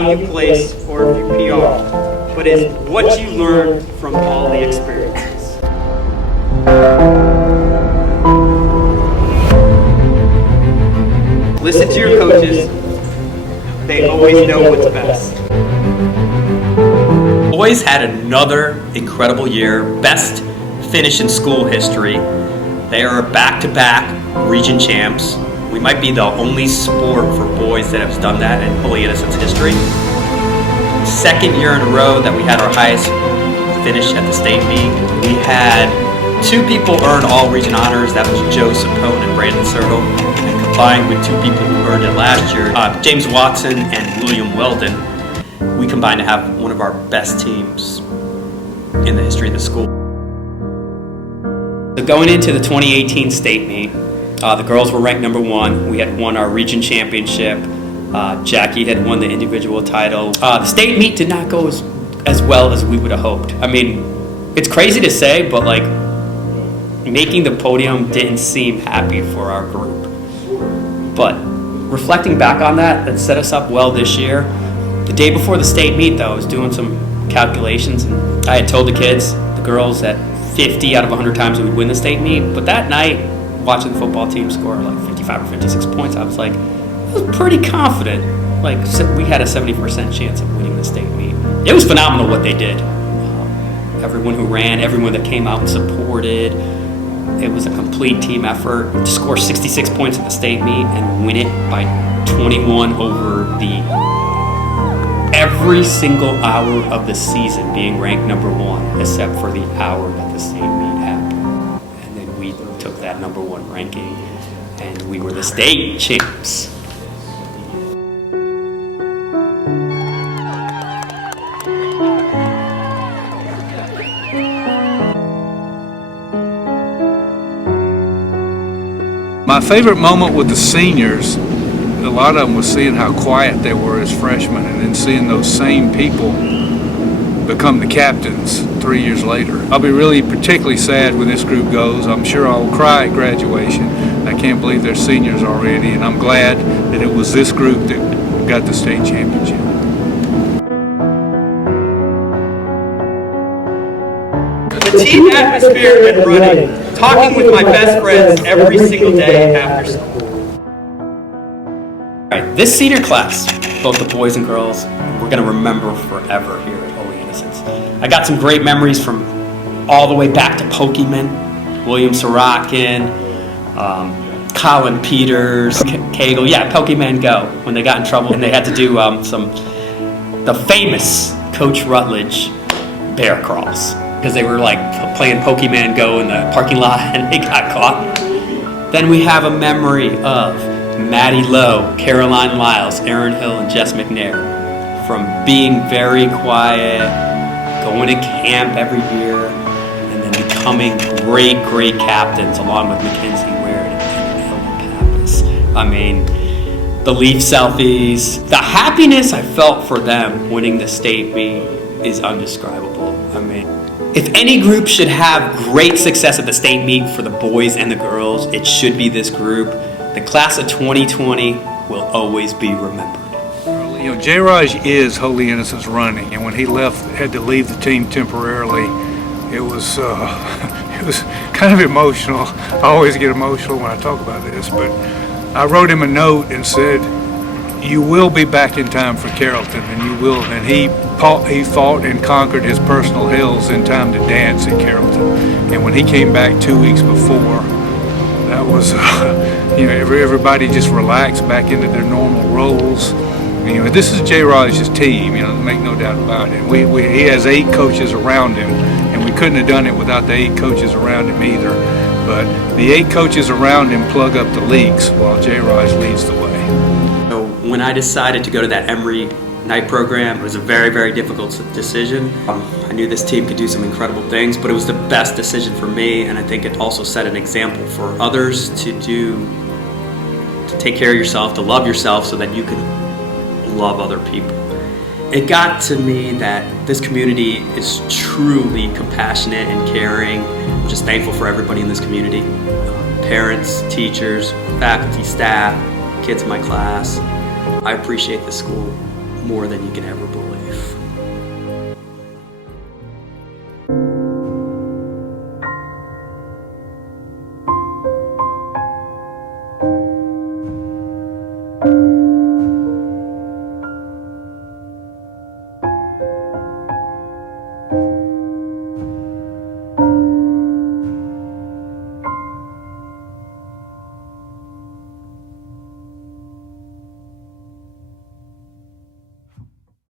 how you place or if you PR, but is what you learn from all the experiences. Listen to your coaches. They always know what's best. Boys had another incredible year, best finish in school history. They are back-to-back region champs. We might be the only sport for boys that has done that in Holy Innocents history. Second year in a row that we had our highest finish at the state meet. We had two people earn all region honors. That was Joe Sapone and Brandon Sertle. And combined with two people who earned it last year, James Watson and William Weldon, we combined to have one of our best teams in the history of the school. So going into the 2018 state meet, the girls were ranked number 1. We had won our region championship. Jackie had won the individual title. The state meet did not go as well as we would have hoped. I mean, it's crazy to say, but like making the podium didn't seem happy for our group. But reflecting back on that, that set us up well this year. The day before the state meet, though, I was doing some calculations, and I had told the kids, the girls, that 50 out of 100 times we would win the state meet. But that night, watching the football team score like 55 or 56 points, I was like, I was pretty confident. Like, we had a 70% chance of winning the state meet. It was phenomenal what they did. Everyone who ran, everyone that came out and supported. It was a complete team effort to score 66 points at the state meet and win it by 21 over every single hour of the season being ranked number 1, except for the hour that the state meet happened. And then we took that number 1 ranking, and we were the state champs. My favorite moment with the seniors, a lot of them was seeing how quiet they were as freshmen, and then seeing those same people become the captains 3 years later. I'll be really particularly sad when this group goes. I'm sure I'll cry at graduation. I can't believe they're seniors already, and I'm glad that it was this group that got the state championship. The team atmosphere and running. Talking with my best friends every single day after school. All right, this senior class, both the boys and girls, we're going to remember forever here at Holy Innocents. I got some great memories from all the way back to Pokemon, William Sorokin, Colin Peters, Cagle. Yeah, Pokemon Go, when they got in trouble and they had to do the famous Coach Rutledge bear crawls, because they were like playing Pokemon Go in the parking lot and they got caught. Then we have a memory of Maddie Lowe, Caroline Lyles, Erin Hill, and Jess McNair, from being very quiet, going to camp every year, and then becoming great captains along with Mackenzie Ware and Ella Pappas. I mean, the Leaf selfies, the happiness I felt for them winning the state meet is indescribable. I mean, if any group should have great success at the state meet for the boys and the girls, it should be this group. The class of 2020 will always be remembered. You know, J-Raj is Holy Innocents running, and when he had to leave the team temporarily, it was kind of emotional. I always get emotional when I talk about this, but I wrote him a note and said, "You will be back in time for Carrollton, and you will." And he fought and conquered his personal hills in time to dance at Carrollton. And when he came back 2 weeks before, that was, you know, everybody just relaxed back into their normal roles. You know, this is J-Raj's team, you know, make no doubt about it. He has 8 coaches around him, and we couldn't have done it without the 8 coaches around him either. But the 8 coaches around him plug up the leaks while J-Raj leads the way. So when I decided to go to that Emory night program, it was a very difficult decision. I knew this team could do some incredible things, but it was the best decision for me, and I think it also set an example for others to take care of yourself, to love yourself so that you can love other people. It got to me that this community is truly compassionate and caring. I'm just thankful for everybody in this community. Parents, teachers, faculty, staff, kids in my class. I appreciate the school more than you can ever believe.